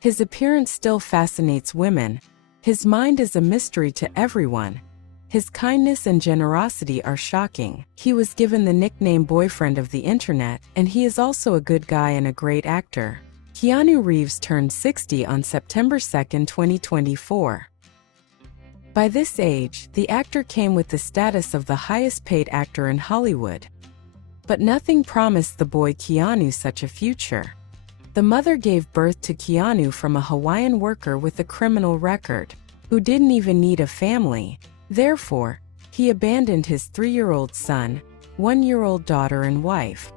His appearance still fascinates women. His mind is a mystery to everyone. His kindness and generosity are shocking. He was given the nickname boyfriend of the internet, and he is also a good guy and a great actor. Keanu Reeves turned 60 on September 2, 2024. By this age, the actor came with the status of the highest-paid actor in Hollywood. But nothing promised the boy Keanu such a future. The mother gave birth to Keanu from a Hawaiian worker with a criminal record, who didn't even need a family. Therefore, he abandoned his 3-year-old son, 1-year-old daughter and wife.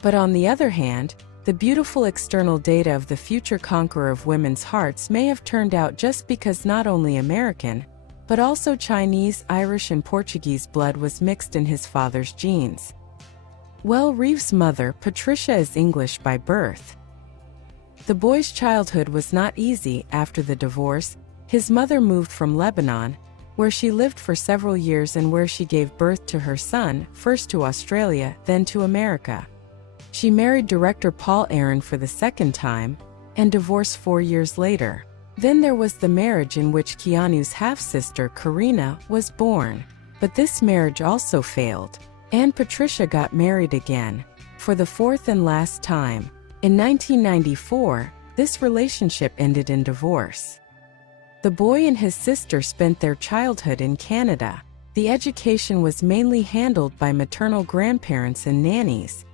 But on the other hand, the beautiful external data of the future conqueror of women's hearts may have turned out just because not only American, but also Chinese, Irish and Portuguese blood was mixed in his father's genes. Well, Reeves' mother, Patricia, is English by birth. The boy's childhood was not easy. After the divorce, his mother moved from Lebanon, where she lived for several years and where she gave birth to her son, first to Australia, then to America. She married director Paul Aaron for the second time, and divorced 4 years later. Then there was the marriage in which Keanu's half-sister, Karina, was born. But this marriage also failed, and Patricia got married again, for the fourth and last time. In 1994, this relationship ended in divorce. The boy and his sister spent their childhood in Canada. The education was mainly handled by maternal grandparents and nannies.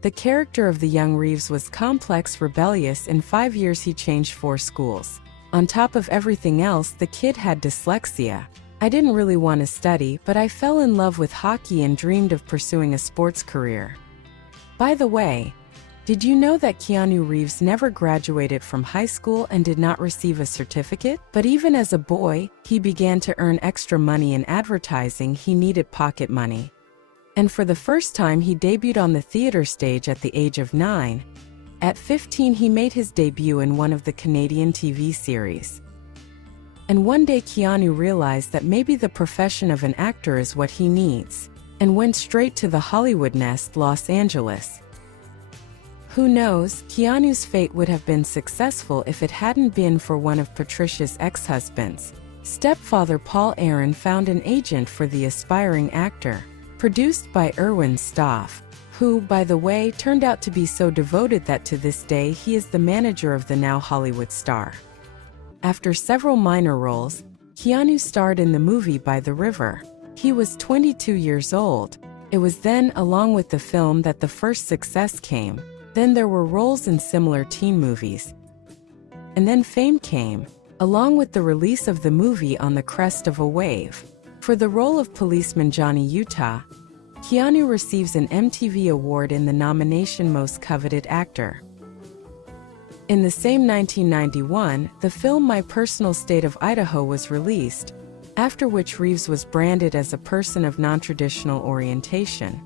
The character of the young Reeves was complex, rebellious. In 5 years he changed 4 schools. On top of everything else, the kid had dyslexia. I didn't really want to study, but I fell in love with hockey and dreamed of pursuing a sports career. By the way, did you know that Keanu Reeves never graduated from high school and did not receive a certificate? But even as a boy, he began to earn extra money in advertising. He needed pocket money. And for the first time he debuted on the theater stage at the age of 9. At 15 he made his debut in one of the Canadian TV series. And one day Keanu realized that maybe the profession of an actor is what he needs, and went straight to the Hollywood nest, Los Angeles. Who knows, Keanu's fate would have been successful if it hadn't been for one of Patricia's ex-husbands. Stepfather Paul Aaron found an agent for the aspiring actor, produced by Erwin Stoff, who, by the way, turned out to be so devoted that to this day he is the manager of the now Hollywood star. After several minor roles, Keanu starred in the movie By the River. He was 22 years old. It was then, along with the film, that the first success came. Then there were roles in similar teen movies. And then fame came, along with the release of the movie On the Crest of a Wave. For the role of policeman Johnny Utah, Keanu receives an MTV Award in the nomination Most Coveted Actor. In the same 1991, the film My Personal State of Idaho was released, after which Reeves was branded as a person of non-traditional orientation.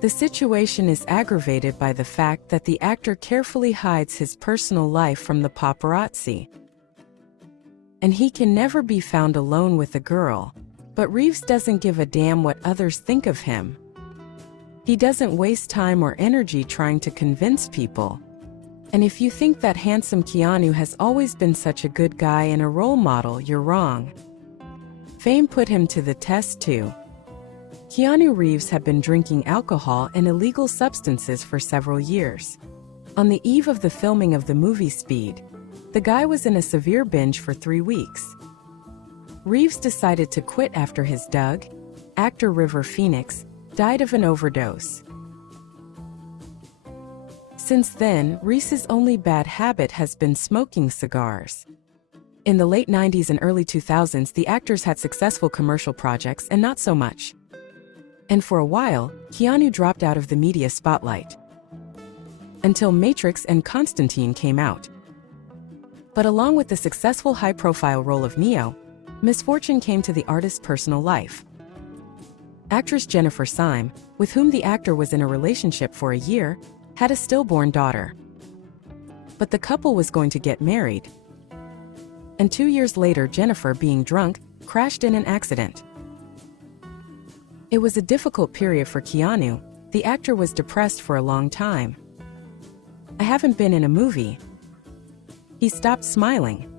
The situation is aggravated by the fact that the actor carefully hides his personal life from the paparazzi. And he can never be found alone with a girl. But Reeves doesn't give a damn what others think of him. He doesn't waste time or energy trying to convince people. And if you think that handsome Keanu has always been such a good guy and a role model, you're wrong. Fame put him to the test too. Keanu Reeves had been drinking alcohol and illegal substances for several years. On the eve of the filming of the movie Speed, the guy was in a severe binge for 3 weeks. Reeves decided to quit after his Doug, actor River Phoenix, died of an overdose. Since then, Reeves' only bad habit has been smoking cigars. In the late 90s and early 2000s, the actors had successful commercial projects and not so much. And for a while, Keanu dropped out of the media spotlight. Until Matrix and Constantine came out. But along with the successful high-profile role of Neo, misfortune came to the artist's personal life. Actress Jennifer Syme, with whom the actor was in a relationship for a year, had a stillborn daughter. But the couple was going to get married. And 2 years later, Jennifer, being drunk, crashed in an accident. It was a difficult period for Keanu. The actor was depressed for a long time. I haven't been in a movie. He stopped smiling.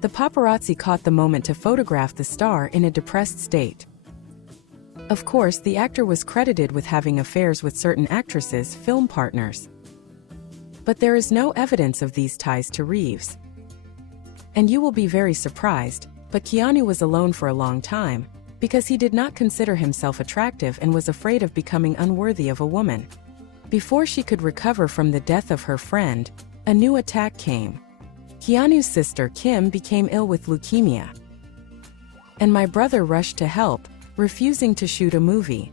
The paparazzi caught the moment to photograph the star in a depressed state. Of course, the actor was credited with having affairs with certain actresses, film partners. But there is no evidence of these ties to Reeves. And you will be very surprised, but Keanu was alone for a long time, because he did not consider himself attractive and was afraid of becoming unworthy of a woman. Before she could recover from the death of her friend, a new attack came. Keanu's sister Kim became ill with leukemia. And my brother rushed to help, refusing to shoot a movie.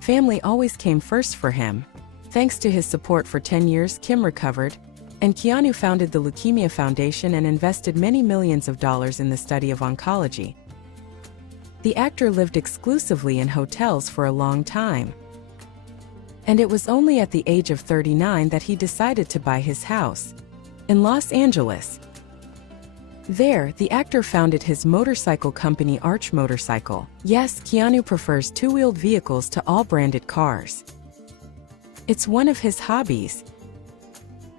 Family always came first for him. Thanks to his support for 10 years, Kim recovered, and Keanu founded the Leukemia Foundation and invested many millions of dollars in the study of oncology. The actor lived exclusively in hotels for a long time. And it was only at the age of 39 that he decided to buy his house in Los Angeles. There, the actor founded his motorcycle company Arch Motorcycle. Yes, Keanu prefers two-wheeled vehicles to all branded cars. It's one of his hobbies.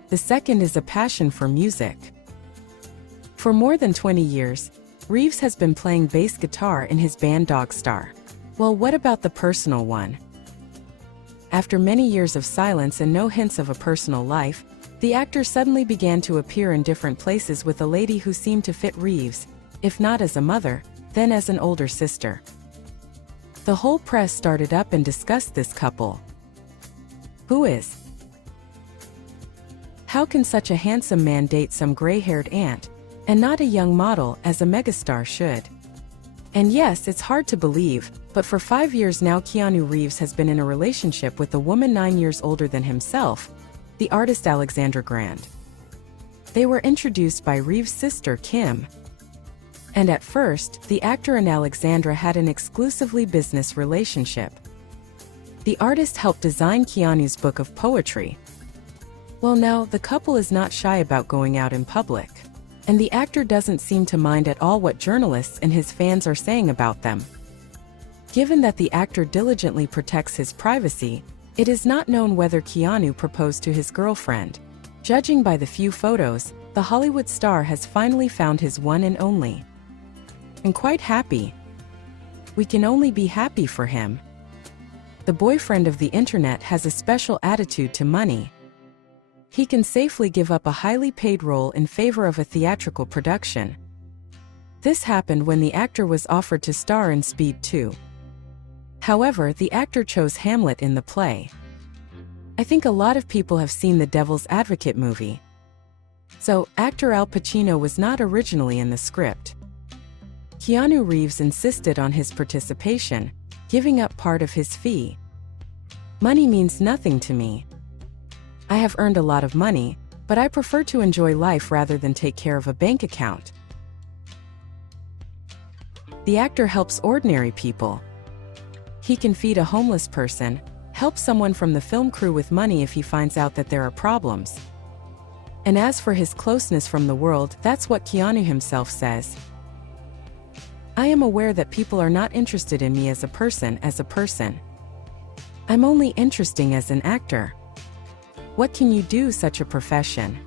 The second is a passion for music. For more than 20 years, Reeves has been playing bass guitar in his band Dogstar. Well, what about the personal one? After many years of silence and no hints of a personal life, the actor suddenly began to appear in different places with a lady who seemed to fit Reeves, if not as a mother, then as an older sister. The whole press started up and discussed this couple. Who is? How can such a handsome man date some gray-haired aunt, and not a young model as a megastar should? And yes, it's hard to believe, but for 5 years now Keanu Reeves has been in a relationship with a woman 9 years older than himself, the artist Alexandra Grande. They were introduced by Reeves' sister Kim. And at first, the actor and Alexandra had an exclusively business relationship. The artist helped design Keanu's book of poetry. Well, now, the couple is not shy about going out in public. And the actor doesn't seem to mind at all what journalists and his fans are saying about them. Given that the actor diligently protects his privacy, it is not known whether Keanu proposed to his girlfriend. Judging by the few photos, the Hollywood star has finally found his one and only. And quite happy. We can only be happy for him. The boyfriend of the internet has a special attitude to money. He can safely give up a highly paid role in favor of a theatrical production. This happened when the actor was offered to star in Speed 2. However, the actor chose Hamlet in the play. I think a lot of people have seen the Devil's Advocate movie. So, actor Al Pacino was not originally in the script. Keanu Reeves insisted on his participation, giving up part of his fee. Money means nothing to me. I have earned a lot of money, but I prefer to enjoy life rather than take care of a bank account. The actor helps ordinary people. He can feed a homeless person, help someone from the film crew with money if he finds out that there are problems. And as for his closeness from the world, that's what Keanu himself says. I am aware that people are not interested in me as a person. I'm only interesting as an actor. What can you do, such a profession?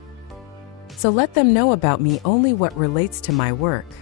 So let them know about me only what relates to my work.